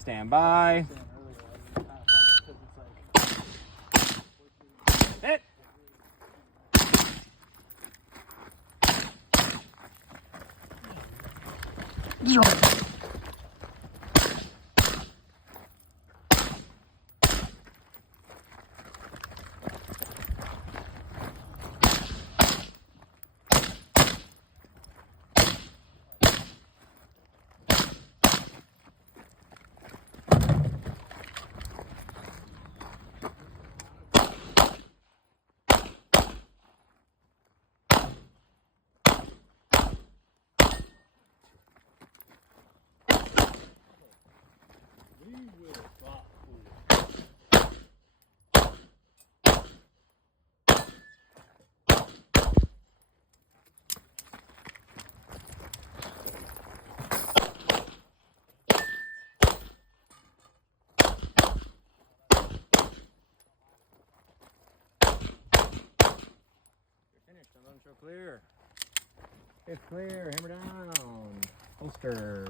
Stand by. Hit. Finished. I'm going to show clear. It's clear. Hammer down. Holster.